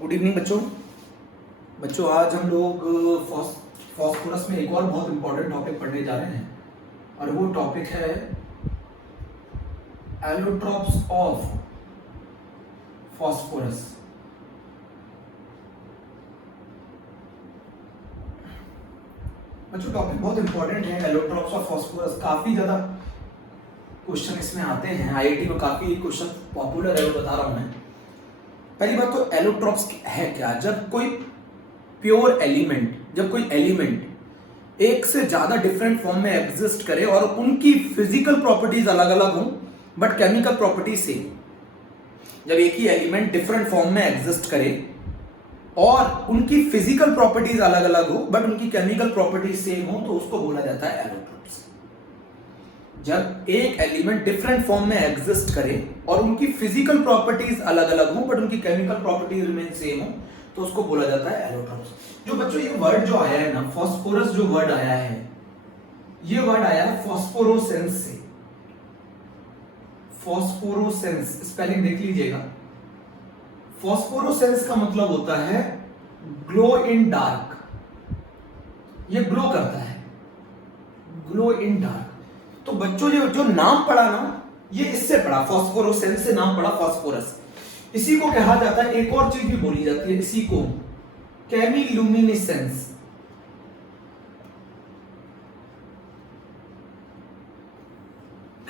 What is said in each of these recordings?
Good evening बच्चों। आज हम लोग फॉस्फोरस में एक और बहुत इंपॉर्टेंट टॉपिक पढ़ने जा रहे हैं और वो टॉपिक है एलोट्रॉप्स ऑफ फॉस्फोरस। बच्चों टॉपिक बहुत इंपॉर्टेंट है एलोट्रॉप्स ऑफ फॉस्फोरस। काफी ज्यादा क्वेश्चन इसमें आते हैं, आईआईटी में काफी क्वेश्चन पॉपुलर है, वो बता रहा हूं मैं। पहली बात तो एलोट्रॉप्स है क्या। जब कोई प्योर एलिमेंट, जब कोई एलिमेंट एक से ज्यादा डिफरेंट फॉर्म में एग्जिस्ट करे और उनकी फिजिकल प्रॉपर्टीज अलग अलग हो बट केमिकल प्रॉपर्टीज सेम। जब एक ही एलिमेंट डिफरेंट फॉर्म में एग्जिस्ट करे और उनकी फिजिकल प्रॉपर्टीज अलग अलग हो बट उनकी केमिकल प्रॉपर्टीज सेम हो तो उसको बोला जाता है एलोट्रॉप्स। जब एक एलिमेंट डिफरेंट फॉर्म में एग्जिस्ट करे और उनकी फिजिकल प्रॉपर्टीज अलग अलग हो बट उनकी केमिकल प्रॉपर्टीज रिमेन सेम हो तो उसको बोला जाता है एलोट्रॉप्स। जो बच्चों ये वर्ड जो आया है ना, फॉस्फोरस जो वर्ड आया है, ये वर्ड आया है फॉस्फोरोसेंस से। फॉस्फोरोसेंस स्पेलिंग देख लीजिएगा। फॉस्फोरोसेंस का मतलब होता है ग्लो इन डार्क। ये ग्लो करता है, ग्लो इन डार्क। तो बच्चों ये जो नाम पढ़ा ना, ये इससे पढ़ा, फॉस्फोरोसेंस से नाम पढ़ा फॉस्फोरस। इसी को कहा जाता है, एक और चीज भी बोली जाती है इसी को, केमिलुमिनेसेंस।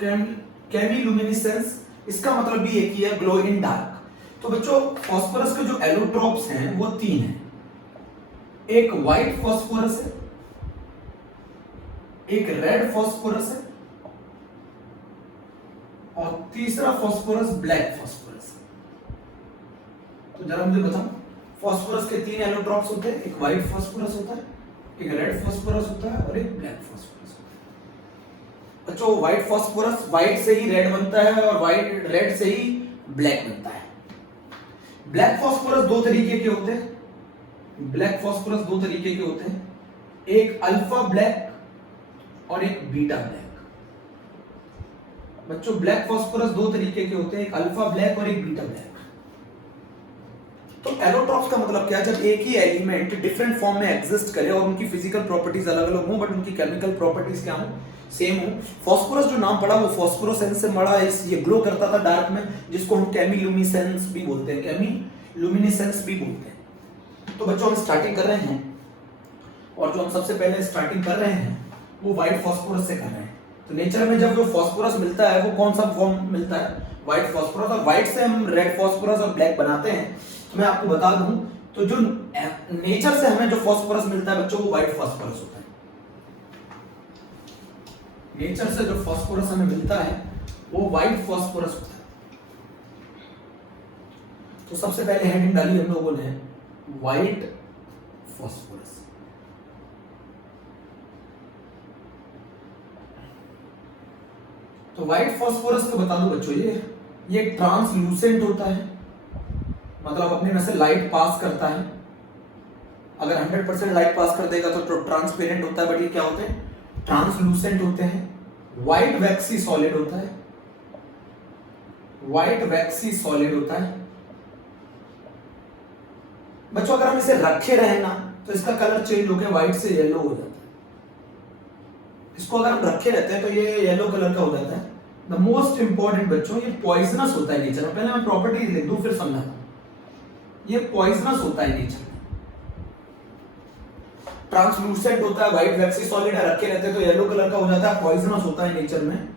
केमिलुमिनेसेंस इसका मतलब भी एक ही है, ग्लो इन डार्क। तो बच्चों फॉस्फोरस के जो एलोट्रॉप्स हैं वो तीन हैं। एक व्हाइट फॉस्फोरस है, एक रेड फॉस्फोरस है और तीसरा फॉस्फोरस ब्लैक फॉस्फोरस। तो जरा मुझे बताओ, फॉस्फोरस के तीन एलोट्रॉप्स होते हैं। एक व्हाइट फॉस्फोरस होता है, एक रेड फॉस्फोरस होता है और एक ब्लैक फॉस्फोरस होता है। बच्चों व्हाइट फॉस्फोरस, व्हाइट से ही रेड बनता है और व्हाइट रेड से ही ब्लैक बनता है। ब्लैक फॉस्फोरस दो तरीके के होते हैं। ब्लैक फॉस्फोरस दो तरीके के होते हैं, एक अल्फा ब्लैक और एक बीटा ब्लैक। बच्चों ब्लैक फॉस्फोरस दो तरीके के होते हैं, एक अल्फा ब्लैक और एक बीटा ब्लैक। तो एलोट्रॉप्स का मतलब क्या है, जब एक ही एलिमेंट डिफरेंट फॉर्म में एग्जिस्ट करे और उनकी फिजिकल प्रॉपर्टीज अलग अलग हो बट उनकी केमिकल प्रॉपर्टीज क्या हो, सेम हो। फॉस्फोरस जो नाम पड़ा वो फॉस्फोरोसेंस से पड़ा है, ये ग्लो करता था डार्क में, जिसको हम केमिलुमिनेसेंस भी बोलते हैं, केमिलुमिनेसेंस भी बोलते हैं। तो बच्चों हम स्टार्टिंग कर रहे हैं और जो हम सबसे पहले स्टार्टिंग कर रहे हैं वो व्हाइट फॉस्फोरस से कर रहे हैं। तो नेचर में जब जो फॉस्फोरस मिलता है वो कौन सा फॉर्म मिलता है, व्हाइट फॉस्फोरस। और व्हाइट से हम रेड फॉस्फोरस और ब्लैक बनाते हैं। तो मैं आपको बता दूं, तो जो नेचर से हमें जो फॉस्फोरस मिलता है बच्चों वो व्हाइट फॉस्फोरस होता है। नेचर से जो फॉस्फोरस हमें मिलता है वो व्हाइट फॉस्फोरस होता है। तो सबसे पहले हेडिंग डाली हम लोगों ने व्हाइट फॉस्फोरस। तो व्हाइट फॉस्फोरस को बता दूं बच्चों, ये ट्रांसलूसेंट होता है, मतलब अपने में से लाइट पास करता है। अगर 100% लाइट पास कर देगा तो ट्रांसपेरेंट होता है, बट ये क्या होते हैं, ट्रांसलूसेंट होते हैं। व्हाइट वैक्सी सॉलिड होता है, व्हाइट वैक्सी सॉलिड होता है। बच्चों अगर हम इसे रखे रहे ना तो इसका कलर चेंज होकर व्हाइट से येलो हो जाता है। इसको अगर हम रखे रहते हैं तो ये येलो कलर का हो जाता है। द मोस्ट इंपॉर्टेंट बच्चों, ये पॉइजनस होता है नेचर में। पहले मैं प्रॉपर्टीज लिख दूं फिर समझाता हूं। ये पॉइजनस होता है नेचर में, ट्रांसलूसेंट होता है, व्हाइट वैक्सी सॉलिड है, रखे रहते हैं तो येलो कलर का हो जाता है, पॉइजनस होता है नेचर में।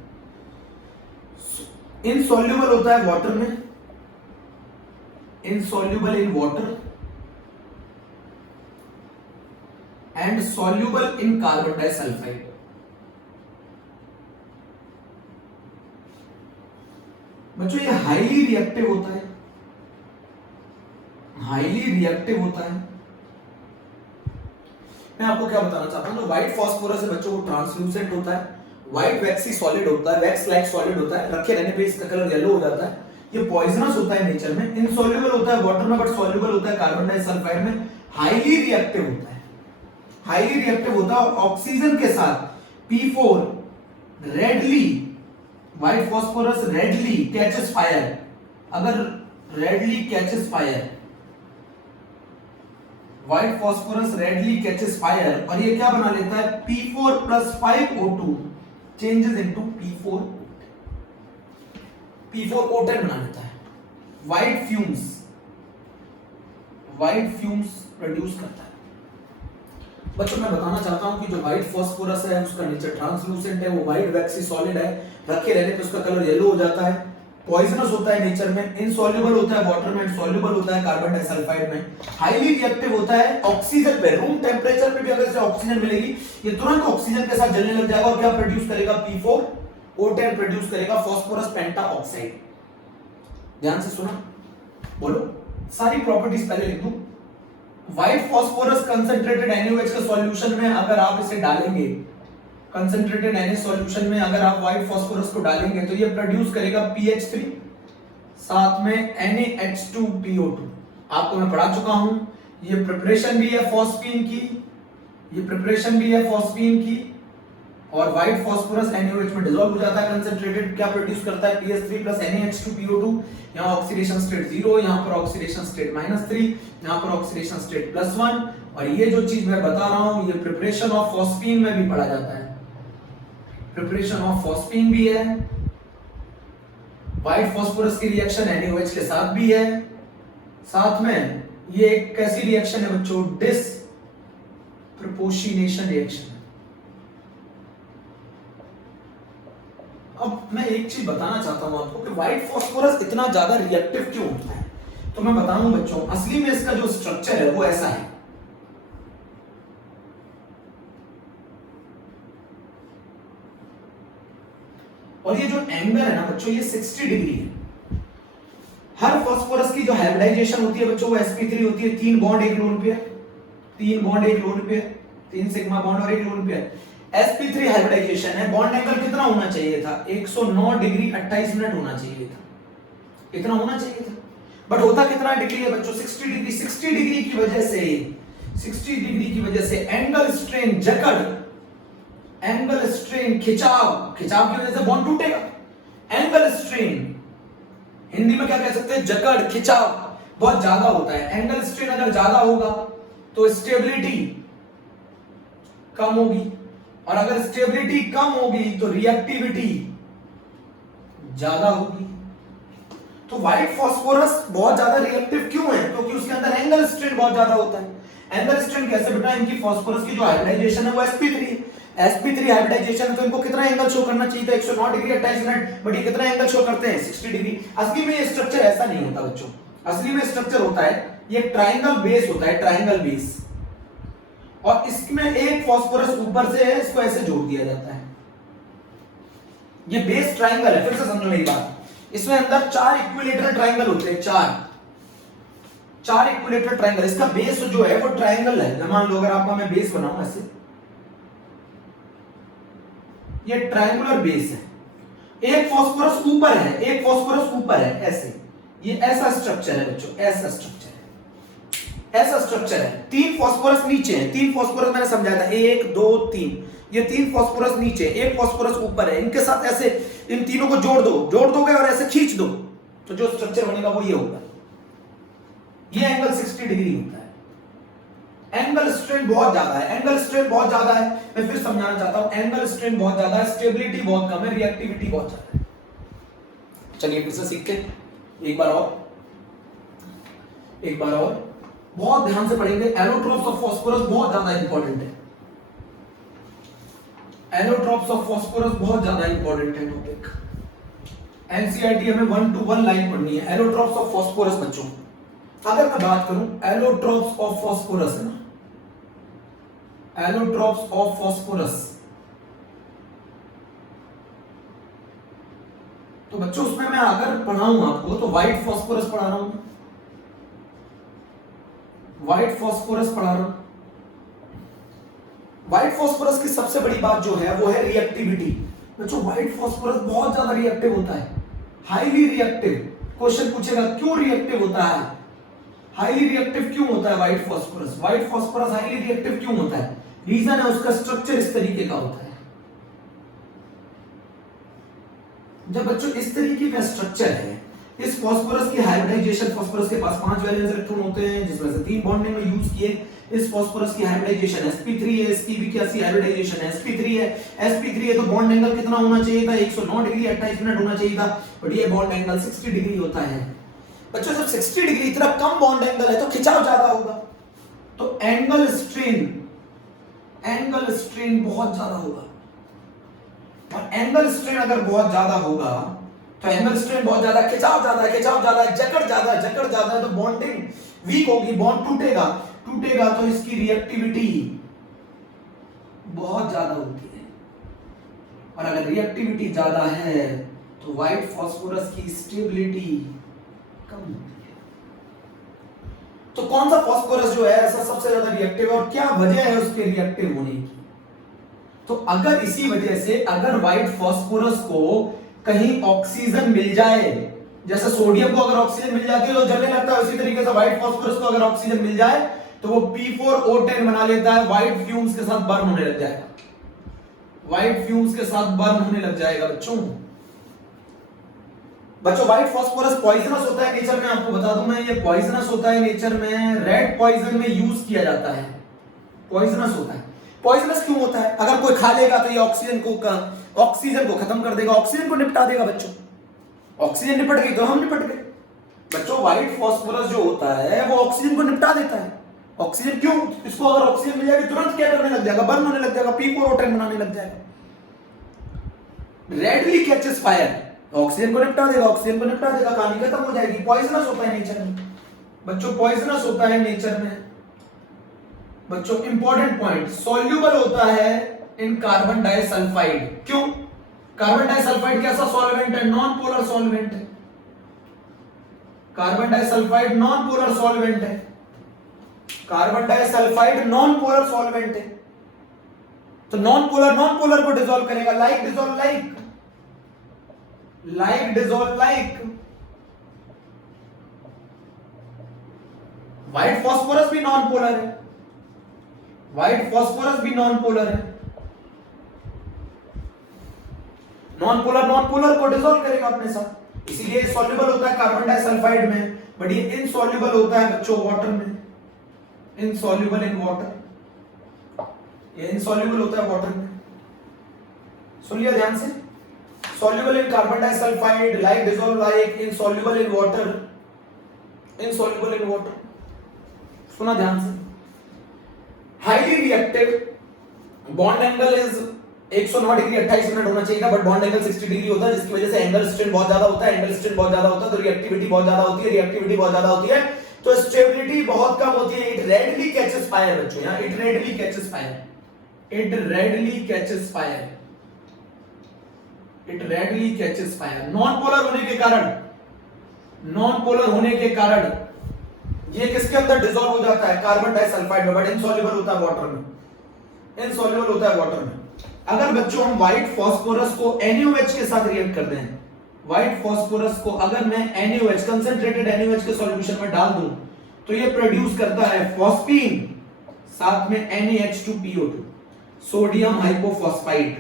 इनसॉल्युबल होता है वाटर में, insoluble in water and soluble in carbon disulphide. बच्चों ये हाईली रिएक्टिव होता है, हाईली रिएक्टिव होता है। मैं आपको क्या बताना चाहता हूं, जो व्हाइट फॉस्फोरस है बच्चों वो ट्रांसलूसेंट होता है, व्हाइट वैक्सी सॉलिड होता है, वैक्स लाइक सॉलिड होता है, रखे रहने पे इसका कलर येलो हो जाता है। ये पॉइजनस होता है नेचर में, इनसॉल्युबल होता है वाटर में बट सॉल्युबल होता है कार्बन डाइसल्फाइड में, हाईली रिएक्टिव होता है, हाईली रिएक्टिव होता है और ऑक्सीजन के साथ P4 readily, white phosphorus readily catches fire. अगर readily catches fire white phosphorus readily catches fire और ये क्या बना लेता है P4 plus 5O2 changes into P4O10 बना लेता है। व्हाइट फ्यूम्स प्रोड्यूस करता है। बच्चों मैं बताना चाहता हूं कि जो व्हाइट फॉस्फोरस है उसका नेचर ट्रांसलूसेंट है, वो व्हाइट वैक्सी सॉलिड है, रखे रहने पे उसका कलर येलो हो जाता है, पॉइजनस होता है नेचर में, इनसॉल्युबल होता है वाटर में, सॉल्युबल होता है कार्बन डाइसल्फाइड में, हाईली रिएक्टिव होता है ऑक्सीजन पे, रूम टेंपरेचर पे भी अगर इसे ऑक्सीजन मिलेगी ये तुरंत ऑक्सीजन के साथ जलने लग जाएगा और क्या प्रोड्यूस करेगा P4O10 प्रोड्यूस करेगा फॉस्फोरस पेंटा ऑक्साइड। ध्यान से सुना, बोलो सारी प्रॉपर्टीज पहले लिख दूं। व्हाइट फॉस्फोरस कंसंट्रेटेड NaOH के सॉल्यूशन में अगर आप इसे डालेंगे, कंसंट्रेटेड Na सॉल्यूशन में अगर आप व्हाइट फॉस्फोरस को डालेंगे तो ये प्रोड्यूस करेगा PH3 साथ में NaH2PO2। आपको मैं पढ़ा चुका हूं, ये प्रिपरेशन भी है फॉस्फीन की, और व्हाइट फॉस्फोरस NaOH में डिसॉल्व हो जाता है कंसंट्रेटेड, क्या प्रोड्यूस करता है PH3 प्लस NaH2PO2। यहाँ ऑक्सीडेशन स्टेट 0, यहाँ पर ऑक्सीडेशन स्टेट -3, यहाँ पर ऑक्सीडेशन स्टेट +1। और ये जो चीज मैं बता रहा हूं ये प्रिपरेशन ऑफ फॉस्फीन में भी पढ़ा जाता है, प्रिपरेशन ऑफ फॉस्फीन भी है, व्हाइट फॉस्फोरस की रिएक्शन NaOH के साथ भी है, साथ में ये एक कैसी रिएक्शन है बच्चों, डिस प्रोपोर्शनेशन रिएक्शन। अब मैं एक चीज बताना चाहता हूं आपको कि व्हाइट फॉस्फोरस इतना ज्यादा रिएक्टिव क्यों होता है, तो मैं बताऊं बच्चों असली में इसका जो स्ट्रक्चर है वो ऐसा है। और ये जो एंगल है ना बच्चों ये 60 डिग्री है। हर फॉस्फोरस की जो हाइब्रिडाइजेशन होती है बच्चों वो sp3 होती है, 3 bond 1 lone pair, 3 bond 1 lone pair, 3 sigma bond और 1 लोन पेयर। sp3 हाइब्रिडाइजेशन है, बॉन्ड एंगल कितना होना चाहिए था 109 डिग्री 28 मिनट होना चाहिए था, इतना होना चाहिए था, बट होता कितना डिग्री है बच्चों 60 डिग्री। 60 डिग्री की वजह से, 60 डिग्री की वजह से एंगल स्ट्रेन जकड़, एंगल स्ट्रेन खिंचाव, खिंचाव की वजह से बॉन्ड टूटेगा। एंगल स्ट्रेन हिंदी में क्या कह सकते हैं, जकड़ खिंचाव बहुत ज्यादा होता है। एंगल स्ट्रेन अगर ज्यादा होगा तो स्टेबिलिटी कम होगी, और अगर स्टेबिलिटी कम होगी तो रिएक्टिविटी ज्यादा होगी। तो व्हाइट फॉस्फोरस बहुत ज्यादा रिएक्टिव क्यों है, क्योंकि उसके अंदर एंगल स्ट्रेन बहुत ज्यादा होता है। एंगल स्ट्रेन कैसे बेटा, इनकी फॉस्फोरस की जो हाइब्रिडाइजेशन है वो sp3 है, sp3 हाइब्रिडाइजेशन है तो इनको कितना एंगल शो करना चाहिए था 109 डिग्री 28 मिनट, बट ये कितना एंगल शो करते हैं 60 डिग्री। असली में ये स्ट्रक्चर ऐसा नहीं होता बच्चों, असली में स्ट्रक्चर होता है ये ट्रायंगल बेस होता है, ट्रायंगल बेस, और इसमें एक फॉस्फोरस ऊपर से है, इसको ऐसे जोड़ दिया जाता है। ये बेस ट्रायंगल है, फिर से समझो मेरी बात, इसमें अंदर 4 इक्विलेटरल ट्रायंगल होते हैं, 4 इक्विलेटरल ट्रायंगल, इसका बेस जो है वो ट्रायंगल है। मान लो अगर आपका मैं बेस बनाऊं ऐसे, ये ट्रायंगुलर बेस है, एक फॉस्फोरस ऊपर है, एक फॉस्फोरस ऊपर है, ऐसे, ये ऐसा स्ट्रक्चर है बच्चों, ऐसा स्ट्रक्चर है, ऐसा स्ट्रक्चर है। 3 फॉस्फोरस नीचे है, 3 फॉस्फोरस मैंने समझाया था 1 2 3, ये 3 फॉस्फोरस नीचे, एक फॉस्फोरस ऊपर है, इनके साथ ऐसे इन तीनों को जोड़ दोगे और ऐसे खींच दो तो जो स्ट्रक्चर बनेगा वो ये होगा। ये एंगल 60 डिग्री होता है। एंगल स्ट्रेन बहुत ज्यादा है, एंगल स्ट्रेन बहुत ज्यादा है, मैं फिर समझाना चाहता हूं, एंगल स्ट्रेन बहुत ज्यादा है, स्टेबिलिटी बहुत कम है, रिएक्टिविटी बहुत ज्यादा है। चलिए फिर से सीखते हैं एक बार और बहुत ध्यान से पढ़ेंगे। एलोट्रोप्स ऑफ फास्फोरस बहुत ज्यादा इंपॉर्टेंट है, एलोट्रोप्स ऑफ फास्फोरस बहुत ज्यादा इंपॉर्टेंट है टॉपिक। एनसीईआरटी हमें 1 to 1 लाइन पढ़नी है। एलोट्रोप्स ऑफ फास्फोरस बच्चों, अगर मैं बात करूं एलोट्रोप्स ऑफ फास्फोरस है ना, एलोट्रोप्स ऑफ फास्फोरस, तो बच्चों उसमें मैं अगर पढ़ाऊं आपको तो व्हाइट फॉस्फोरस पढ़ा रहा हूं, व्हाइट फॉस्फोरस पढ़ा रहा हूं। व्हाइट फॉस्फोरस की सबसे बड़ी बात जो है वो है रिएक्टिविटी। बच्चों व्हाइट फॉस्फोरस बहुत ज्यादा रिएक्टिव होता है, हाईली रिएक्टिव। क्वेश्चन पूछेगा क्यों रिएक्टिव होता है, हाईली रिएक्टिव क्यों होता है white phosphorus, white phosphorus highly reactive क्यों होता है, रीजन है उसका स्ट्रक्चर इस तरीके का होता है। जब बच्चों इस तरीके का स्ट्रक्चर है, इस फास्फोरस की हाइब्रिडाइजेशन, फास्फोरस के पास 5 वैलेंस इलेक्ट्रॉन होते हैं जिसमें से 3 बॉन्डिंग में यूज किए इस फास्फोरस की हाइब्रिडाइजेशन sp3 है, इसकी भी क्या सी हाइब्रिडाइजेशन है sp3 है। sp3 है तो बॉन्ड एंगल कितना होना चाहिए था 109 डिग्री 28 मिनट होना चाहिए था, बट ये बॉन्ड एंगल 60 डिग्री होता है। बच्चों जब 60 डिग्री इतना कम बॉन्ड एंगल है तो खिंचाव ज्यादा होगा, तो एंगल स्ट्रेन बहुत ज्यादा होगा। और एंगल स्ट्रेन अगर बहुत ज्यादा होगा तो एंगल स्ट्रेन बहुत ज्यादा, खिंचाव ज्यादा है, जकड़ ज्यादा है तो बॉन्डिंग वीक होगी, बॉन्ड टूटेगा तो इसकी रिएक्टिविटी बहुत ज्यादा होती है। और अगर रिएक्टिविटी ज्यादा है तो व्हाइट फास्फोरस की स्टेबिलिटी कम होती है। तो कौन सा फास्फोरस जो है ऐसा सबसे ज्यादा रिएक्टिव है और क्या वजह है उसके रिएक्टिव होने की? तो अगर इसी वजह से अगर व्हाइट फास्फोरस को कहीं ऑक्सीजन मिल जाए, जैसे सोडियम को अगर ऑक्सीजन मिल जाती है तो जलने लगता है, उसी तरीके से व्हाइट फास्फोरस को अगर ऑक्सीजन मिल जाए तो वो P4O10 बना लेता है, व्हाइट फ्यूम्स के साथ बर्न होने लग जाएगा, बच्चों व्हाइट फास्फोरस पॉइजनस होता है नेचर में, आपको बता दूं मैं, ये पॉइजनस होता है नेचर में, रेड पॉइजन में यूज किया जाता है, पॉइजनस होता है। पॉइजनस क्यों होता है? अगर कोई खा लेगा तो ये ऑक्सीजन को खत्म कर देगा, ऑक्सीजन को निपटा देगा बच्चों, ऑक्सीजन निपट गई तो हम निपट गए। बच्चों व्हाइट फास्फोरस जो होता है वो ऑक्सीजन को निपटा देता है। ऑक्सीजन क्यों? इसको अगर ऑक्सीजन मिल जाएगी तुरंत क्या करने लग जाएगा, बर्न होने लग जाएगा, P4O10 बनाने लग जाएगा, रेडली कैचेस फायर, ऑक्सीजन को निपटा देगा, कहानी खत्म हो जाएगी। पॉइजनस होता है नेचर में बच्चों, पॉइजनस होता है नेचर में बच्चों। इंपॉर्टेंट पॉइंट, सॉल्यूबल होता है इन कार्बन डाइसल्फाइड। क्यों? कार्बन डाइसल्फाइड कैसा सॉल्वेंट है? नॉन पोलर सॉल्वेंट है, carbon disulphide non polar solvent है, carbon disulphide non polar solvent है। तो नॉन पोलर को डिसॉल्व करेगा, like dissolve like. White phosphorus भी नॉन पोलर है, नॉन पोलर को डिसॉल्व करेगा अपने साथ, इसीलिए सॉल्युबल होता है कार्बन डाइसल्फाइड में, बट ये इनसॉल्युबल होता है बच्चों वाटर में, इनसॉल्युबल इन वाटर, ये इनसॉल्युबल होता है वाटर में। सुन लिया ध्यान से, soluble in carbon disulfide, like dissolve like, insoluble in water, सुना ध्यान से। Highly reactive, bond angle is 109 degree 28 minute होना चाहिए था, बट बॉन्ड एंगल 60 डिग्री होता है, जिसकी वजह से एंगल स्ट्रेन बहुत ज्यादा होता है, तो रिएक्टिविटी बहुत ज्यादा होती है, तो स्टेबिलिटी बहुत कम होती है। इट रेडली कैचेस फायर बच्चों, यहां it readily catches fire, non polar होने के कारण ये किसके अंदर डिसॉल्व हो जाता है? कार्बन डाइसल्फाइड में, बट इनसॉल्युबल होता है वाटर में। अगर बच्चों हम व्हाइट फास्फोरस को NaOH के साथ रिएक्ट करते हैं, व्हाइट फास्फोरस को अगर मैं NaOH कंसंट्रेटेड NaOH के सॉल्यूशन में डाल दूं तो ये प्रोड्यूस करता है फॉस्फीन, साथ में NaH2PO2, सोडियम हाइपोफॉस्फाइड,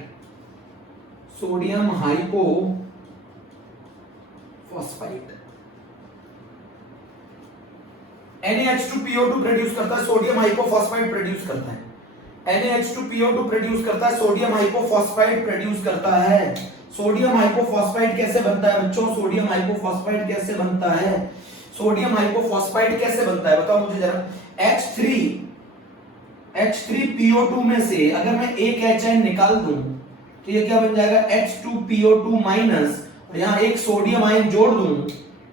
NaH2PO2 प्रोड्यूस करता है, सोडियम हाइपोफॉस्फाइड प्रोड्यूस करता है, NaH2PO2 प्रोड्यूस करता है, सोडियम हाइपोफॉस्फाइड प्रोड्यूस करता है। सोडियम हाइपोफॉस्फाइड कैसे बनता है बच्चों? सोडियम हाइपोफॉस्फाइड कैसे बनता है बताओ मुझे जरा। H3PO2 में से अगर मैं एक HN निकाल दूं तो ये क्या बन जाएगा? H2PO2 माइनस, और यहां एक सोडियम आयन जोड़ दूं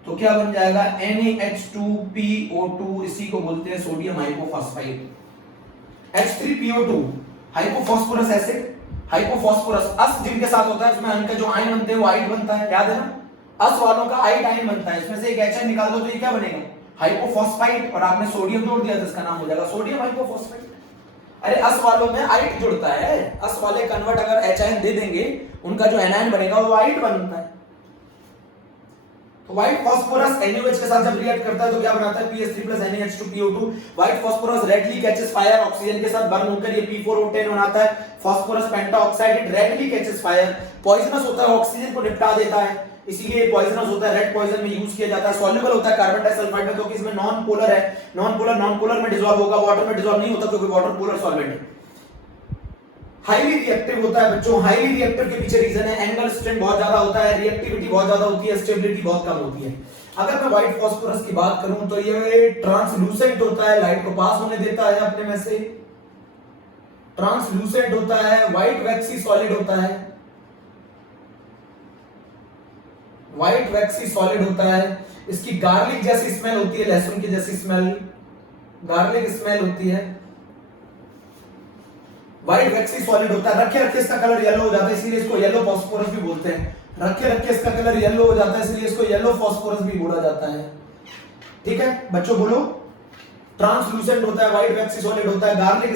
तो क्या बन जाएगा? NaH2PO2, इसी को बोलते हैं sodium hypophosphide. H3PO2 hypophosphorous acid, hypophosphorous अस जिनके साथ होता है उसमें इनका जो आयन बनते हैं वो आइड बनता है, याद है ना? अस वालों का आइड आयन बनता है, इसमें से एक HN निकाल दो तो ये क्या बनेगा? हाइपोफॉस्फाइड, और आपने सोडियम जोड़ दिया तो इसका नाम हो जाएगा सोडियम हाइपोफॉस्फाइड। अरे अस वालों में आइड जुड़ता है, अस वाले कन्वर्ट अगर H आयन दे देंगे उनका जो एनायन बनेगा वो आइड बनता है। तो व्हाइट फास्फोरस NaOH के साथ जब रिएक्ट करता है तो क्या बनाता है PH3 NaH2PO2। White phosphorus readily catches fire, oxygen के साथ बर्न होकर ये P4O10 बनाता है। Phosphorus pentoxide it readily catches fire, poisonous होता है, ऑक्सीजन को निपटा देता है, इसीलिए पॉइजनस होता है, रेड पॉइजन में यूज किया जाता है। सॉल्युबल होता है कार्बन डाइसल्फाइड में क्योंकि इसमें नॉन पोलर है, नॉन पोलर में डिसॉल्व होगा, वाटर में डिसॉल्व नहीं होता क्योंकि वाटर पोलर सॉल्वेंट है। हाईली रिएक्टिव होता है बच्चों, हाईली रिएक्टिव के पीछे रीजन है एंगल स्ट्रेंथ बहुत ज्यादा होता है, रिएक्टिविटी बहुत ज्यादा होती है, स्टेबिलिटी बहुत कम होती है। अगर मैं व्हाइट फास्फोरस की बात करूं तो ये ट्रांसलूसेंट होता है, लाइट को पास होने देता है अपने में से, ट्रांसलूसेंट होता है, व्हाइट वैक्सी सॉलिड होता है, व्हाइट वैक्सी सॉलिड होता है। इसकी गार्लिक जैसी स्मेल होती है, लहसुन की जैसी स्मेल, गार्लिक स्मेल होती है। व्हाइट वैक्सी सॉलिड होता है, रखे रखे इसका कलर येलो हो जाता है इसीलिए इसको येलो फास्फोरस भी बोलते हैं। रखे रखे इसका कलर येलो हो जाता है इसलिए इसको येलो फास्फोरस भी बोला जाता है। ठीक है बच्चों बोलो, ट्रांसलूसेंट होता है, व्हाइट वैक्सी सॉलिड होता है, गार्लिक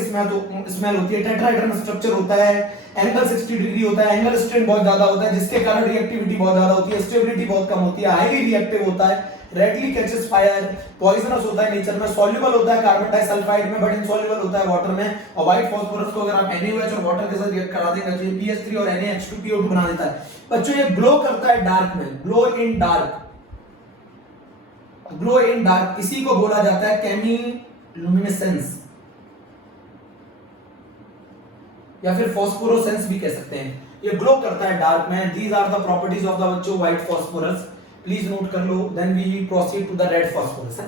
स्मेल होती है, टेट्राहेड्रल स्ट्रक्चर होता है, एंगल 60 डिग्री होता है, एंगल स्ट्रेंथ बहुत ज्यादा होता है जिसके कारण रिएक्टिविटी बहुत ज्यादा होती है, स्टेबिलिटी बहुत कम होती है, हाईली रिएक्टिव होता है, रेडली कैचेस फायर, पॉइजनस होता है नेचर में, सॉल्युबल होता है कार्बन डाइसल्फाइड में बट इनसॉल्युबल होता है वाटर में। और व्हाइट फास्फोरस को अगर आप NaOH और वाटर के साथ रिएक्ट करा देंगे तो ये PH3 और NaH2PO2 बना देता है। बच्चों ये ग्लो करता है डार्क में, glow in dark, glow in dark, इसी को बोला जाता है केमिलुमिनेसेंस या फिर फास्फोरोसेंस भी कह सकते हैं। ये ग्लो करता है डार्क में। These are the properties of the बच्चों व्हाइट फास्फोरस, प्लीज नोट कर लो, then we proceed to the red phosphorus.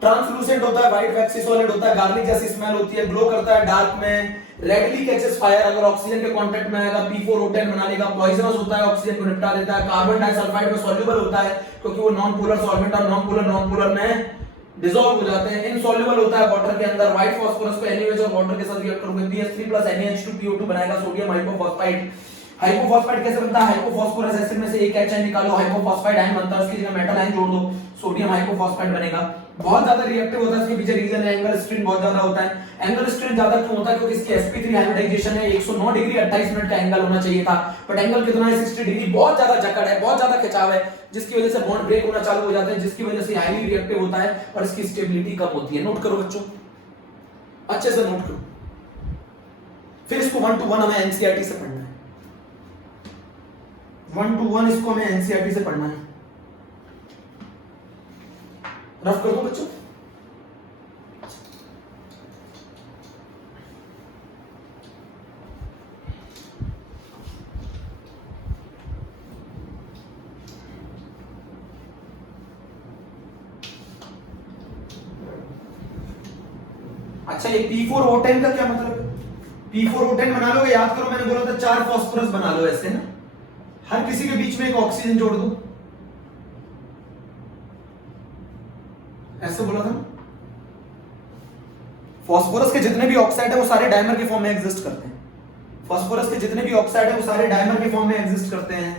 Translucent होता है, व्हाइट वैक्सी सॉलिड होता है, गार्लिक जैसी स्मेल होती है, ग्लो करता है डार्क में, रेडली कैचेस फायर, अगर ऑक्सीजन के कांटेक्ट में आएगा P4O10 बना लेगा, पॉइजनस होता है, ऑक्सीजन को निपटा देता है, कार्बन डाइसल्फाइड में सॉल्युबल होता है क्योंकि वो नॉन पोलर सॉल्वेंट और नॉन पोलर में डिसॉल्व हो जाते हैं, इनसॉल्युबल होता है वाटर के अंदर। व्हाइट फास्फोरस को NaOH और वाटर के साथ रिएक्ट करोगे PH3 NaH2PO2 बनाएगा सोडियम हाइपोफॉस्फाइड। हाइपोफॉस्फाइड कैसे बनता है? हाइपोफॉस्फोरस एसिड में से एक H निकालो, हाइपोफॉस्फाइड आयन बनता है, उसकी जगह मेटल आयन जोड़ दो, सोडियम हाइपोफॉस्फाइड बनेगा। बहुत ज्यादा रिएक्टिव होता है, इसके पीछे रीजन है एंगल स्ट्रेंथ बहुत ज्यादा होता है। एंगल स्ट्रेंथ ज्यादा क्यों होता है? क्योंकि इसकी sp3 हाइब्रिडाइजेशन है, 109 डिग्री 28 मिनट का एंगल होना चाहिए था, बट एंगल कितना है 60 डिग्री। बहुत ज्यादा जकड़ है, बहुत ज्यादा खिंचाव है, जिसकी वजह से बॉन्ड ब्रेक होना चालू हो जाते हैं, जिसकी वजह से हाईली रिएक्टिव होता है और इसकी स्टेबिलिटी कम होती है। नोट करो बच्चों, अच्छे से नोट करो, फिर इसको 1 to 1 हमें एनसीईआरटी से पढ़ना है। 1 to 1 इसको हमें एनसीईआरटी से पढ़ना है। रफ कर दो बच्चों। अच्छा, ये P4O10 का क्या मतलब है? P4O10 बना लोगे, याद करो मैंने बोला था 4 फास्फोरस बना लो ऐसे ना, हर किसी के बीच में एक ऑक्सीजन जोड़ दो, ऐसे बोला था ना। फास्फोरस के जितने भी ऑक्साइड है वो सारे डायमर के फॉर्म में एग्जिस्ट करते हैं। फास्फोरस के जितने भी ऑक्साइड है वो सारे डायमर के फॉर्म में एग्जिस्ट करते हैं।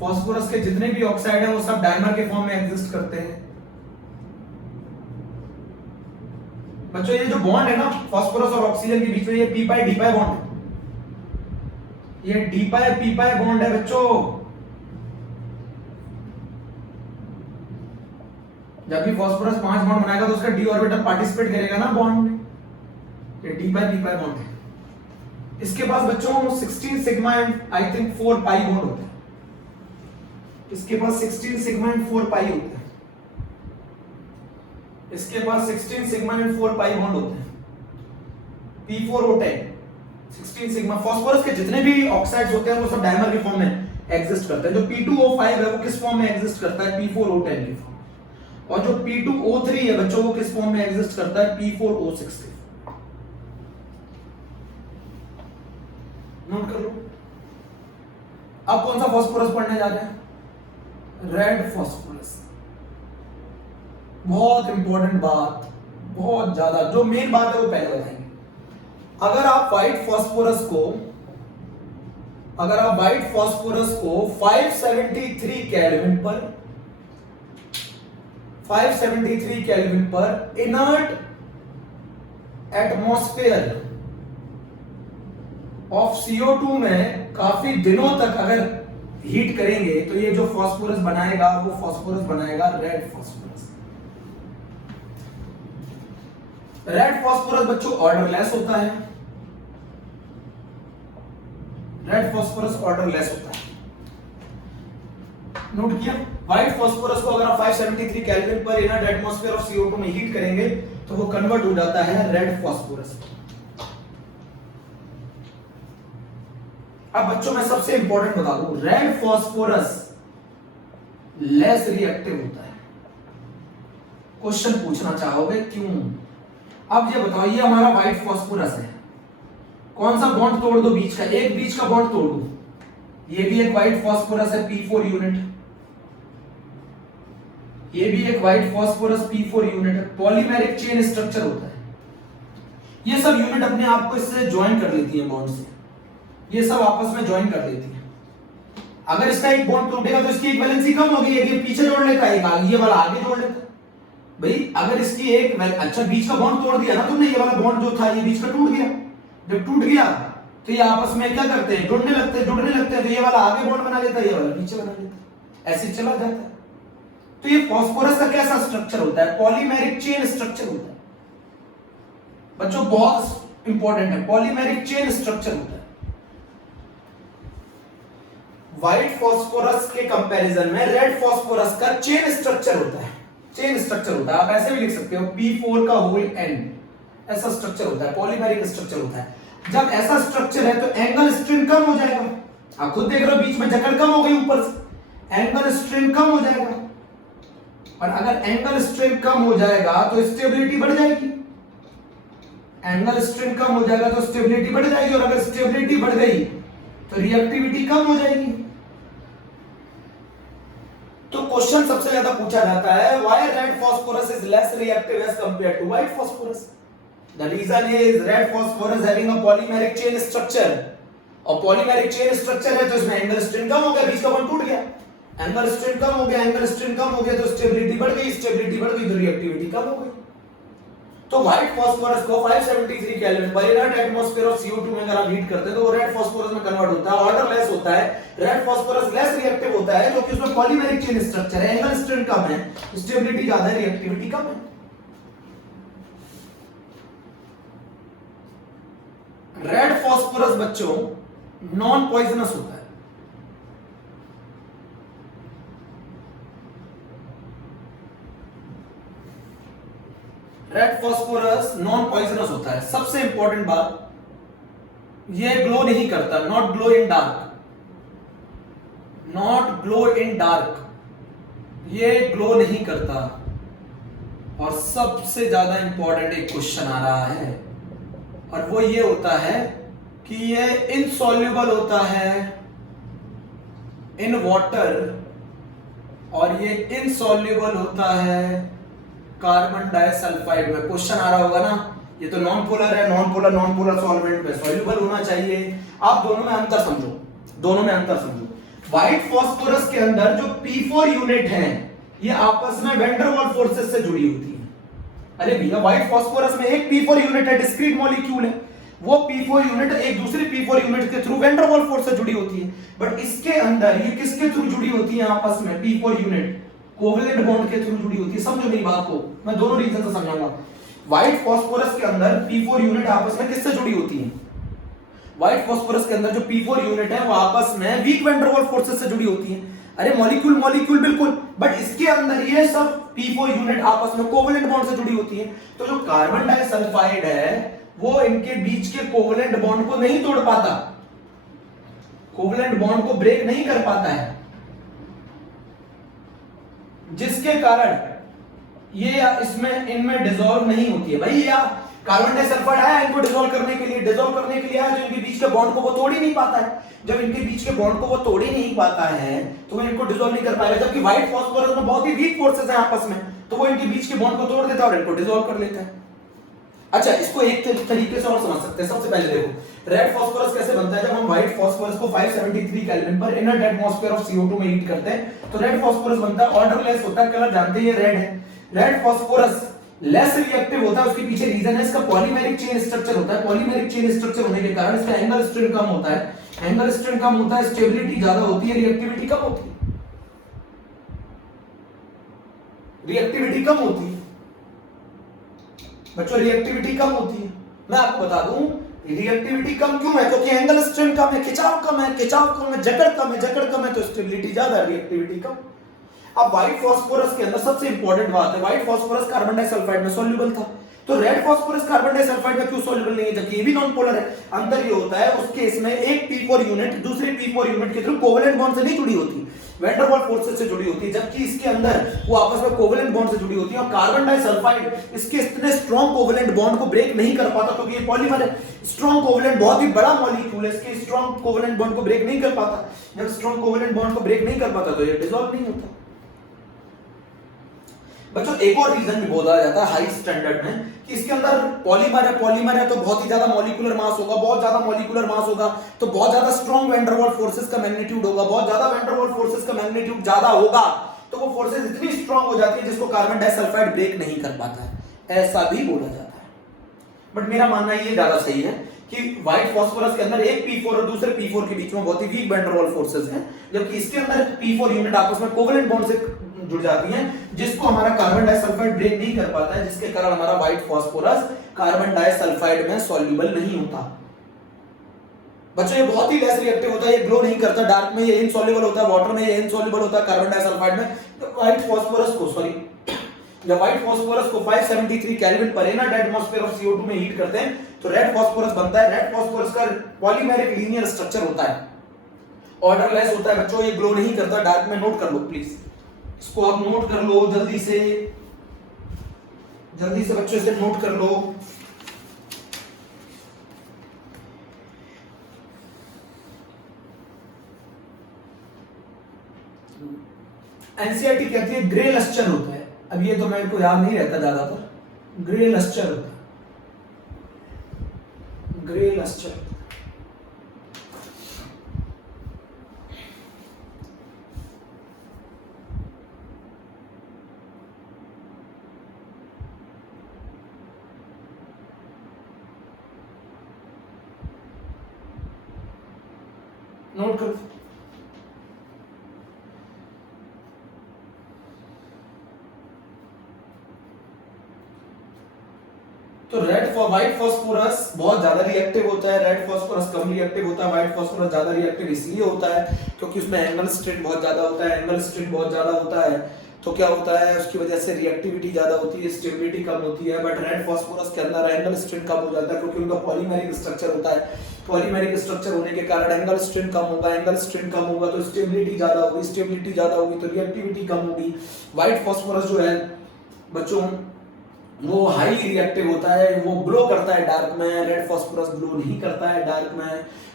फास्फोरस के जितने भी ऑक्साइड है वो सब डायमर के फॉर्म में एग्जिस्ट करते हैं। बच्चों ये जो बॉन्ड है ना फास्फोरस और ऑक्सीजन के बीच में, ये पी पाई डी पाई बॉन्ड है, ये डी पाई पी पाई बॉन्ड है बच्चों। जब भी फास्फोरस 5 बॉन्ड बनाएगा तो उसका डी ऑर्बिटल पार्टिसिपेट करेगा ना बॉन्ड में, ये डी पाई पी पाई बॉन्ड है। इसके पास बच्चों 16 sigma and I think 4 pi bond होता है। इसके पास 16 सिग्मा एंड 4 पाई होता है। इसके पास 16 सिग्मा एंड 4 पाई बॉन्ड होते हैं। P4O10 16 sigma. फास्फोरस के जितने भी ऑक्साइड्स होते हैं वो सब डायमर के फॉर्म में एग्जिस्ट करते हैं। जो P2O5 है वो किस फॉर्म में एग्जिस्ट करता है? P4O10 के फॉर्म। और जो P2O3 है बच्चों वो किस फॉर्म में एग्जिस्ट करता है? P4O6 के। नोट कर लो। अब कौन सा फास्फोरस पढ़ने जा रहे हैं? Red phosphorus. बहुत इंपॉर्टेंट बात, बहुत ज्यादा, जो मेन बात है वो पहले बताएंगे। अगर आप व्हाइट फास्फोरस को 573 केल्विन पर इनर्ट एटमॉस्फेयर ऑफ CO2 में काफी दिनों तक अगर हीट करेंगे तो ये जो फास्फोरस बनाएगा वो फास्फोरस बनाएगा रेड फास्फोरस। रेड फास्फोरस बच्चों ऑर्डरलेस होता है, रेड फास्फोरस ऑर्डरलेस होता है। नोट किया? व्हाइट फास्फोरस को अगर आप 573 केल्विन पर इनर एटमॉस्फेयर ऑफ CO2 में हीट करेंगे तो वो कन्वर्ट हो जाता है रेड फास्फोरस। अब बच्चों मैं सबसे इंपॉर्टेंट बता दूं, रेड फास्फोरस लेस रिएक्टिव होता है। क्वेश्चन पूछना चाहोगे क्यों? अब ये बताओ, ये हमारा व्हाइट फास्फोरस है, कौन सा बॉन्ड तोड़ दो बीच का, एक बीच का बॉन्ड तोड़ दो, ये भी एक व्हाइट फास्फोरस है P4 यूनिट, ये भी एक व्हाइट फास्फोरस P4 यूनिट है, पॉलीमेरिक चेन स्ट्रक्चर होता है। ये सब यूनिट अपने आप को इससे ज्वाइन कर लेती है बॉन्ड से, ये सब आपस में ज्वाइन कर लेती है। अगर इसका एक बॉन्ड टूटेगा तो इसकी एक वैलेंसी कम होगी, ये पीछे जोड़ लेता है, एक आगे, ये वाला आगे जोड़ लेता है। भाई अगर इसकी एक अच्छा बीच का बॉन्ड तोड़ दिया ना तुमने, ये वाला बॉन्ड जो था ये बीच का टूट गया, जब टूट गया तो ये आपस में क्या करते हैं, जुड़ने लगते हैं, तो ये वाला आगे बॉन्ड बना लेता है, ये वाला पीछे बना लेता है, ऐसे चला जाता है। तो ये फास्फोरस का कैसा स्ट्रक्चर होता है? पॉलीमेरिक चेन स्ट्रक्चर होता है बच्चों, बहुत इंपॉर्टेंट है, पॉलीमेरिक चेन स्ट्रक्चर होता है। व्हाइट फास्फोरस के कंपैरिजन में रेड फास्फोरस का चेन स्ट्रक्चर होता है, चेन स्ट्रक्चर होता है। आप ऐसे भी लिख सकते हो P4 का होल N, ऐसा स्ट्रक्चर होता है, पॉलीमेरिक स्ट्रक्चर होता है। जब ऐसा स्ट्रक्चर है तो एंगल स्ट्रेन कम हो जाएगा, आप खुद देख रहे हो बीच में जकड़ कम हो गई, ऊपर से एंगल स्ट्रेन कम हो जाएगा, और अगर एंगल स्ट्रेन कम हो जाएगा तो स्टेबिलिटी बढ़ जाएगी, एंगल स्ट्रेन कम हो जाएगा तो स्टेबिलिटी बढ़ जाएगी, और अगर स्टेबिलिटी बढ़ गई तो रिएक्टिविटी कम हो जाएगी। तो क्वेश्चन सबसे ज्यादा पूछा जाता है, why red phosphorus is less reactive as compared to white phosphorus? The reason is red phosphorus having a polymeric chain structure, और पॉलीमेरिक चेन स्ट्रक्चर है तो इसमें एंगल स्ट्रेन कम हो गया, बीच का बॉन्ड टूट गया, एंगल स्ट्रेन कम हो गया, एंगल स्ट्रेन कम हो गया तो स्टेबिलिटी बढ़ गई, स्टेबिलिटी बढ़ गई तो रिएक्टिविटी कम हो गई। तो व्हाइट फास्फोरस को 573 केल्विन पर इनर्ट एटमॉस्फेयर ऑफ CO2 में अगर आप हीट करते हैं तो वो रेड फास्फोरस में कन्वर्ट होता है, ऑर्डरलेस होता है, रेड फास्फोरस लेस रिएक्टिव होता है क्योंकि उसमें पॉलीमेरिक चेन स्ट्रक्चर है, एंगल स्ट्रेन कम है, स्टेबिलिटी ज्यादा है, रिएक्टिविटी कम है। रेड फास्फोरस बच्चों नॉन पॉइजनस होता है, रेड फास्फोरस नॉन पॉइजनस होता है। सबसे इंपॉर्टेंट बात, ये ग्लो नहीं करता, not glow in dark, not glow in dark, ये ग्लो नहीं करता। और सबसे ज्यादा इंपॉर्टेंट एक क्वेश्चन आ रहा है, और वो ये होता है कि ये इनसॉल्युबल होता है इन वाटर, और ये इनसॉल्युबल होता है कार्बन डाइसल्फाइड में। क्वेश्चन आ रहा होगा ना, ये तो नॉन पोलर है, नॉन पोलर सॉल्वेंट में सॉल्युबल होना चाहिए। आप दोनों में अंतर समझो, दोनों में अंतर समझो। व्हाइट फास्फोरस के अंदर जो P4 यूनिट है ये आपस में वैन डर वाल्स फोर्सेस से जुड़ी होती है। अरे भैया व्हाइट फास्फोरस में एक P4 यूनिट है, डिस्क्रीट मॉलिक्यूल है, वो P4 यूनिट एक दूसरे P4 यूनिट के through van der Waals force से जुड़ी होती है। बट इसके अंदर ये किसके थ्रू जुड़ी होती है आपस में? P4 यूनिट कोवेलेंट बॉन्ड के थ्रू जुड़ी होती है। समझो मेरी बात को, मैं दोनों रीजन से समझाऊंगा। व्हाइट फास्फोरस के अंदर P4 यूनिट आपस में किससे जुड़ी होती है? व्हाइट फास्फोरस के अंदर जो P4 यूनिट है वो आपस में weak van der Waals forces से जुड़ी होती है। अरे मॉलिक्यूल बिल्कुल, बट इसके अंदर ये सब P4 यूनिट आपस में कोवेलेंट बॉन्ड से जुड़ी होती है। तो जो कार्बन डाइसल्फाइड है वो इनके बीच के कोवेलेंट बॉन्ड को नहीं तोड़ पाता, कोवेलेंट बॉन्ड को ब्रेक नहीं कर पाता है, जिसके कारण ये इसमें इनमें डिसॉल्व नहीं होती है। भाई यार कार्बन डाइसल्फाइड आया इनको डिसॉल्व करने के लिए आया, जो इनके बीच के बॉन्ड को वो तोड़ ही नहीं पाता है। जब इनके बीच के बॉन्ड को वो तोड़ ही नहीं पाता है तो वो इनको डिसॉल्व नहीं कर पाएगा। जबकि व्हाइट फास्फोरस में बहुत ही वीक फोर्सेस हैं आपस में, तो वो इनके बीच के बॉन्ड को तोड़ देता है और इनको डिसॉल्व कर लेता है। अच्छा, इसको एक तरीके से और समझ सकते हैं। सबसे पहले देखो रेड फास्फोरस कैसे बनता है। जब हम व्हाइट फास्फोरस को 573 केल्विन पर इनर्ट एटमॉस्फेयर ऑफ CO2 में हीट करते हैं तो रेड फास्फोरस बनता है, ऑर्डरलेस होता है, कलर जानते हैं ये रेड है। रेड फास्फोरस लेस रिएक्टिव होता है, उसके पीछे रीजन है इसका पॉलीमेरिक चेन स्ट्रक्चर होता है। पॉलीमेरिक चेन स्ट्रक्चर होने के कारण इसका एंगल स्ट्रेन कम होता है, एंगल स्ट्रेंथ कम होता है, स्टेबिलिटी ज्यादा होती है, रिएक्टिविटी कम होती है। रिएक्टिविटी कम होती है बच्चों, रिएक्टिविटी कम होती है। मैं आपको बता दूं रिएक्टिविटी कम क्यों है, क्योंकि एंगल स्ट्रेंथ कम है, खिंचाव कम है, खिंचाव कम है, जकड़ कम है, जकड़ कम है, तो स्टेबिलिटी ज्यादा है, रिएक्टिविटी कम। अब व्हाइट फास्फोरस के अंदर सबसे इंपॉर्टेंट बात है, व्हाइट फास्फोरस कार्बन डाइसल्फाइड में सॉल्युबल था, तो रेड फास्फोरस कार्बन डाइसल्फाइड में क्यों सॉल्युबल नहीं है, जबकि ये भी नॉन पोलर है। अंतर ये होता है उस केस में एक P4 यूनिट दूसरे P4 यूनिट के थ्रू कोवेलेंट बॉन्ड से नहीं जुड़ी होती, वैन डर वाल्स फोर्सेस से जुड़ी होती है, जबकि इसके अंदर वो आपस में कोवेलेंट बॉन्ड से जुड़ी होती है। और कार्बन डाइसल्फाइड इसके इतने स्ट्रॉन्ग कोवेलेंट बॉन्ड को ब्रेक नहीं कर पाता, क्योंकि ये पॉलीमर है, स्ट्रॉन्ग कोवेलेंट बहुत ही बड़ा मॉलिक्यूल है, इसके स्ट्रॉन्ग कोवेलेंट बॉन्ड को ब्रेक नहीं कर पाता। जब स्ट्रॉन्ग कोवेलेंट बॉन्ड को ब्रेक नहीं कर पाता तो ये डिसॉल्व नहीं होता। बच्चों एक और रीजन भी बोला जाता है हाई स्टैंडर्ड में कि इसके अंदर पॉलीमर है तो बहुत ही ज्यादा मॉलिक्यूलर मास होगा, बहुत ज्यादा मॉलिक्यूलर मास होगा तो बहुत ज्यादा strong van der Waals forces का मैग्नीट्यूड होगा, बहुत ज्यादा वैन डर वाल्स फोर्सेस का मैग्नीट्यूड ज्यादा होगा तो वो फोर्सेस इतनी स्ट्रॉन्ग हो जाती है जिसको कार्बन डाइसल्फाइड ब्रेक नहीं कर पाता है, ऐसा भी बोला जाता है। बट मेरा मानना ये ज्यादा सही है कि व्हाइट फास्फोरस के अंदर एक P4 और दूसरे P4 के बीच में बहुत ही weak van der Waals forces हैं, जबकि इसके अंदर P4 यूनिट आपस में कोवेलेंट बॉन्ड से जुड़ जाती हैं, जिसको हमारा कार्बन डाइसल्फाइड ब्रेक नहीं कर पाता है, जिसके कारण हमारा व्हाइट फास्फोरस कार्बन डाइसल्फाइड में सॉल्युबल नहीं होता। बच्चों ये बहुत ही लेस रिएक्टिव होता है, ये ग्लो नहीं करता, डार्क में ये इनसॉल्युबल होता है, वाटर में ये इनसॉल्युबल होता है, कार्बन डाइसल्फाइड में। तो व्हाइट फास्फोरस को जब व्हाइट फास्फोरस को 573 केल्विन पर इन एटमॉस्फेयर ऑफ CO2 में हीट करते हैं तो रेड फास्फोरस बनता है। रेड फास्फोरस का पॉलीमेरिक लीनियर स्ट्रक्चर होता है, ऑर्डरलेस होता है। बच्चों ये ग्लो नहीं करता, डार्क में नोट कर लो प्लीज, इसको आप नोट कर लो जल्दी से बच्चों से नोट कर लो। एनसीईआरटी कहती है ग्रे लस्टर होता है, अब ये तो मेरे को याद नहीं रहता ज्यादातर, ग्रे लस्टर होता है, ग्रे लस्टर। नोट करो। तो व्हाइट फास्फोरस बहुत ज्यादा रिएक्टिव होता है, रेड फास्फोरस कम रिएक्टिव होता है। व्हाइट फास्फोरस ज्यादा रिएक्टिव इसलिए होता है क्योंकि उसमें एंगल स्ट्रेंथ बहुत ज्यादा होता है, एंगल स्ट्रेंथ बहुत ज्यादा होता है तो क्या होता है उसकी वजह से रिएक्टिविटी ज्यादा होती है, स्टेबिलिटी कम होती है। बट रेड फास्फोरस के अंदर एंगल स्ट्रेंथ कम हो जाता है क्योंकि उनका पॉलीमेरिक स्ट्रक्चर होता है, पॉलीमेरिक स्ट्रक्चर होने के कारण एंगल स्ट्रेंथ कम होगा, एंगल स्ट्रेंथ कम होगा तो स्टेबिलिटी ज्यादा होगी, स्टेबिलिटी ज्यादा होगी तो रिएक्टिविटी कम होगी। व्हाइट फास्फोरस जो है बच्चों वो हाई रिएक्टिव होता है, वो ग्लो करता है डार्क में, रेड फास्फोरस ग्लो नहीं करता है डार्क में।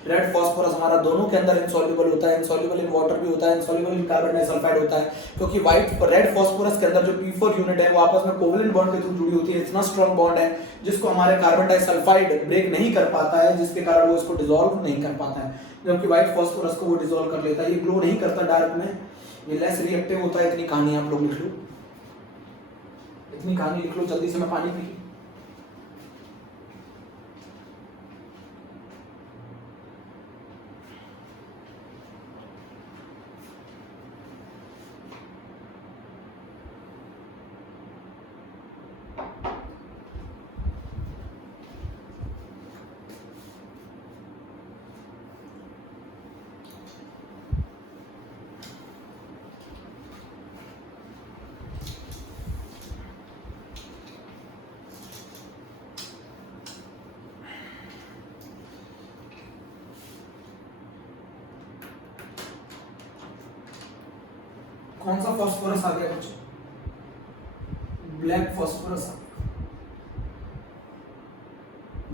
रेड फास्फोरस हमारा दोनों के अंदर इनसॉल्युबल होता है, इनसॉल्युबल इन वाटर भी होता है, इनसॉल्युबल इन कार्बन डाइसल्फाइड होता है, क्योंकि रेड फास्फोरस के अंदर जो P4 यूनिट है वो आपस में कोवेलेंट बॉन्ड के थ्रू जुड़ी होती है, इतना स्ट्रॉन्ग बॉन्ड है जिसको हमारे कार्बन डाइसल्फाइड ब्रेक नहीं कर पाता है, जिसके कारण वो इसको डिसॉल्व नहीं कर पाता है, जबकि व्हाइट फास्फोरस को वो डिसॉल्व कर लेता है। ये ग्लो नहीं करता डार्क में, ये लेस रिएक्टिव होता है। इतनी कहानी आप लोग लिख लो, इतनी कहानी लिख लो जल्दी से, मैं पानी पी। कौन सा फास्फोरस आ गया बच्चों? ब्लैक फास्फोरस आ गया।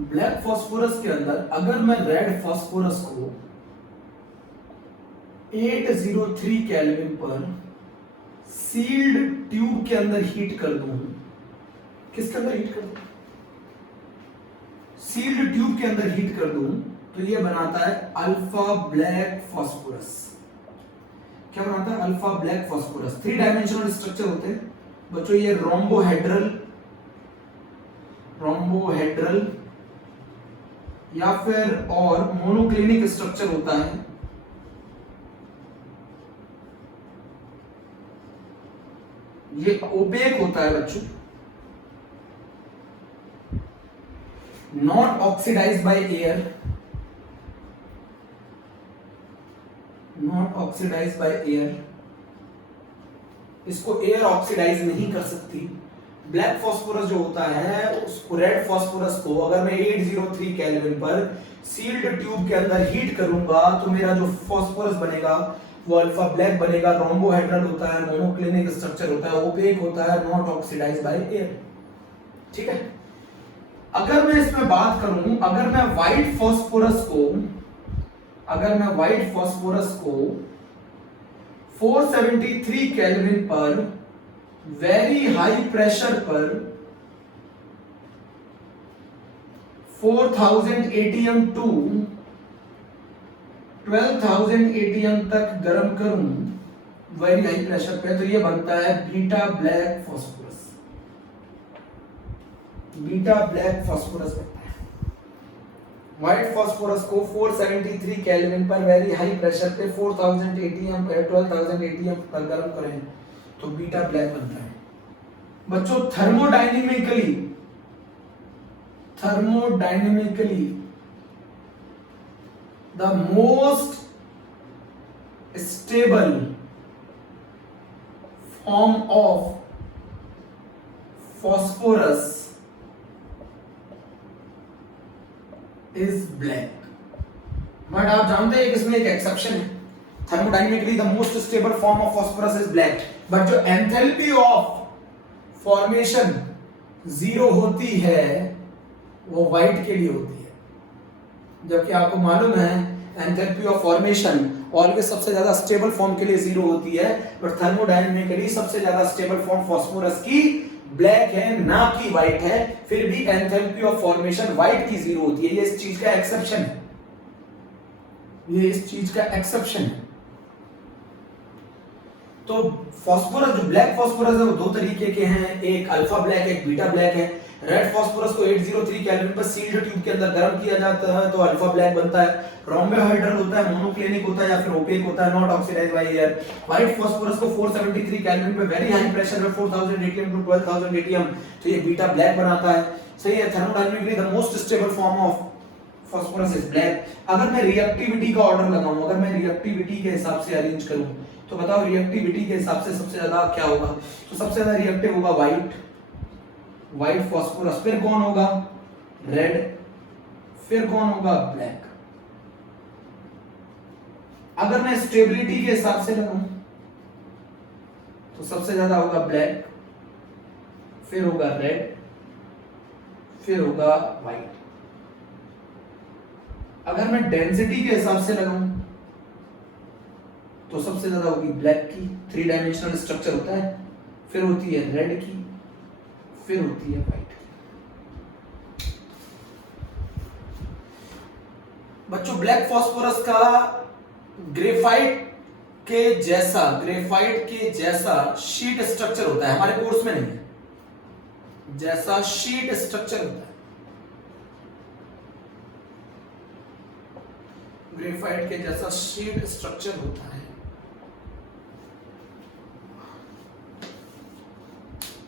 ब्लैक फास्फोरस के अंदर अगर मैं रेड फास्फोरस को 803 केल्विन पर सील्ड ट्यूब के अंदर हीट कर दूं, किसके अंदर हीट कर दूं? सील्ड ट्यूब के अंदर हीट कर दूं तो ये बनाता है अल्फा ब्लैक फास्फोरस। क्या बनाता है? Alpha black phosphorus. 3 dimensional structure होते हैं बच्चों, ये रोम्बोहेड्रल या फिर और मोनोक्लिनिक स्ट्रक्चर होता है, ये ओपेक होता है बच्चों, not oxidised by air, not oxidised by air, इसको एयर ऑक्सीडाइज नहीं कर सकती। ब्लैक फास्फोरस जो होता है उसको, रेड फास्फोरस को अगर मैं 803 केल्विन पर सील्ड ट्यूब के अंदर हीट करूंगा तो मेरा जो फास्फोरस बनेगा वो अल्फा ब्लैक बनेगा, रोम्बोहेड्रल होता है, मोनोक्लिनिक स्ट्रक्चर होता है, ओपेक होता है, नॉट ऑक्सीडाइज्ड बाय एयर। ठीक है, अगर मैं इसमें बात करूं, अगर मैं व्हाइट फास्फोरस को 473 केल्विन पर वेरी हाई प्रेशर पर 4000 एटीएम टू 12000 एटीएम तक गर्म करूं वेरी हाई प्रेशर पे, तो ये बनता है beta black phosphorus, beta black phosphorus बनता है। व्हाइट फास्फोरस को 473 केल्विन पर वेरी हाई प्रेशर पे 4000 एटीएम पे 12000 एटीएम पर गर्म करें तो बीटा ब्लैक बनता है। बच्चों thermodynamically the most stable form of phosphorus is black. But आप जानते हैं कि इसमें एक एक्सेप्शन है, thermodynamically the most stable form of phosphorus is black, but जो एंथैल्पी ऑफ फॉर्मेशन जीरो होती है वो व्हाइट के लिए होती है, जबकि आपको मालूम है एंथैल्पी ऑफ फॉर्मेशन ऑलवेज सबसे ज्यादा स्टेबल फॉर्म के लिए जीरो होती है, बट थर्मोडायनेमिकली सबसे ज्यादा स्टेबल फॉर्म फास्फोरस की ब्लैक है ना कि व्हाइट है, फिर भी एंथैल्पी ऑफ फॉर्मेशन व्हाइट की जीरो होती है। ये इस चीज का एक्सेप्शन है, ये इस चीज का एक्सेप्शन है। तो फास्फोरस जो ब्लैक फास्फोरस है वो दो तरीके के हैं, एक अल्फा ब्लैक एक बीटा ब्लैक है। रेड फास्फोरस को 803 केल्विन पर सील्ड ट्यूब के अंदर गर्म किया जाता है तो अल्फा ब्लैक बनता है, रोम्बोहेड्रल होता है, मोनोक्लिनिक होता है या फिर ओपेक होता है, not oxidised by air. White phosphorus को 473 केल्विन पे वेरी हाई प्रेशर में 4000 एटीएम टू 12000 एटीएम तो ये बीटा ब्लैक बनाता है। सही है, thermodynamically the most stable form of phosphorus is black. अगर मैं रिएक्टिविटी का ऑर्डर लगाऊं, अगर मैं रिएक्टिविटी के हिसाब से अरेंज करूं तो बताओ रिएक्टिविटी के हिसाब से सबसे ज्यादा क्या होगा? तो सबसे ज्यादा रिएक्टिव होगा व्हाइट फास्फोरस, फिर कौन होगा? रेड, फिर कौन होगा? ब्लैक। अगर मैं स्टेबिलिटी के हिसाब से लगाऊं तो सबसे ज्यादा होगा ब्लैक, फिर होगा रेड, फिर होगा व्हाइट। अगर मैं डेंसिटी के हिसाब से लगाऊं तो सबसे ज्यादा होगी ब्लैक की, 3 डायमेंशनल स्ट्रक्चर होता है, फिर होती है रेड की, फिर होती है व्हाइट की। बच्चों ब्लैक फास्फोरस का ग्रेफाइट के जैसा शीट स्ट्रक्चर होता है, हमारे कोर्स में नहीं है, जैसा शीट स्ट्रक्चर होता है, ग्रेफाइट के जैसा शीट स्ट्रक्चर होता है।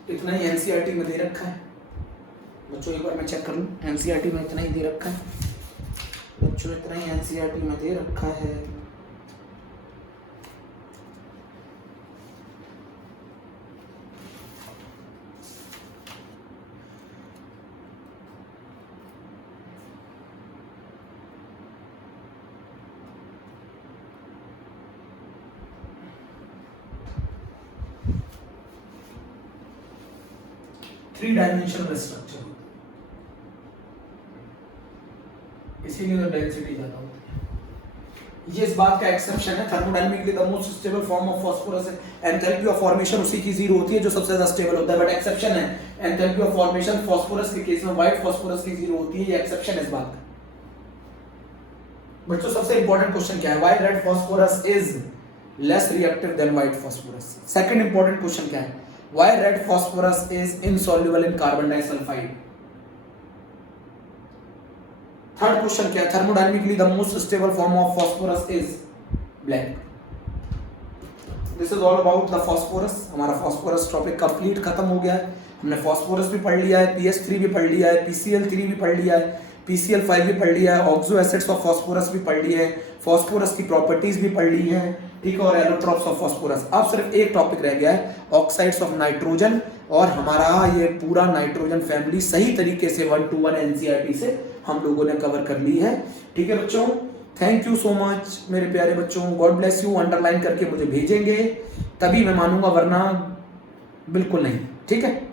इतना ही एनसीईआरटी में दे रखा है बच्चों, एक बार मैं चेक कर लूं, एनसीईआरटी में इतना ही दे रखा है बच्चों, इतना ही एनसीईआरटी में दे रखा है। थ्री डायमेंशनल स्ट्रक्चर, इसीलिए तो डेंसिटी ज्यादा होती है। ये इस बात का एक्सेप्शन है, thermodynamically the most stable form of phosphorus है, एंथैल्पी ऑफ फॉर्मेशन उसी की जीरो होती है जो सबसे ज्यादा स्टेबल होता है, बट एक्सेप्शन है एंथैल्पी ऑफ फॉर्मेशन फास्फोरस के केस में व्हाइट फास्फोरस की जीरो होती है, ये एक्सेप्शन है इस बात का। बच्चों सबसे इंपॉर्टेंट क्वेश्चन क्या है? Why red phosphorus is less reactive than white phosphorus. Second important question क्या है? Why red phosphorus is insoluble in carbon disulfide? Third question क्या है, thermodynamically the most stable form of phosphorus is black. This is all about the phosphorus. हमारा phosphorus topic complete खत्म हो गया है। हमने फॉस्फोरस भी पढ़ लिया है, PS3 भी पढ़ लिया है, PCl3 भी पढ़ लिया है, PCl5 भी पढ़ लिया है, ऑक्सो एसिड्स ऑफ फॉस्फोरस भी पढ़ लिए हैं, फॉस्फोरस की प्रॉपर्टीज भी पढ़ ली हैं, ठीक है, और एलोट्रॉप्स ऑफ फॉस्फोरस। अब सिर्फ एक टॉपिक रह गया है, ऑक्साइड्स ऑफ नाइट्रोजन, और हमारा ये पूरा नाइट्रोजन फैमिली सही तरीके से 1 to 1 NCERT से हम लोगों ने कवर कर ली है। ठीक है बच्चों, थैंक यू सो मच मेरे प्यारे बच्चों, गॉड ब्लेस यू। अंडरलाइन करके मुझे भेजेंगे तभी मैं मानूंगा, वरना बिल्कुल नहीं। ठीक है।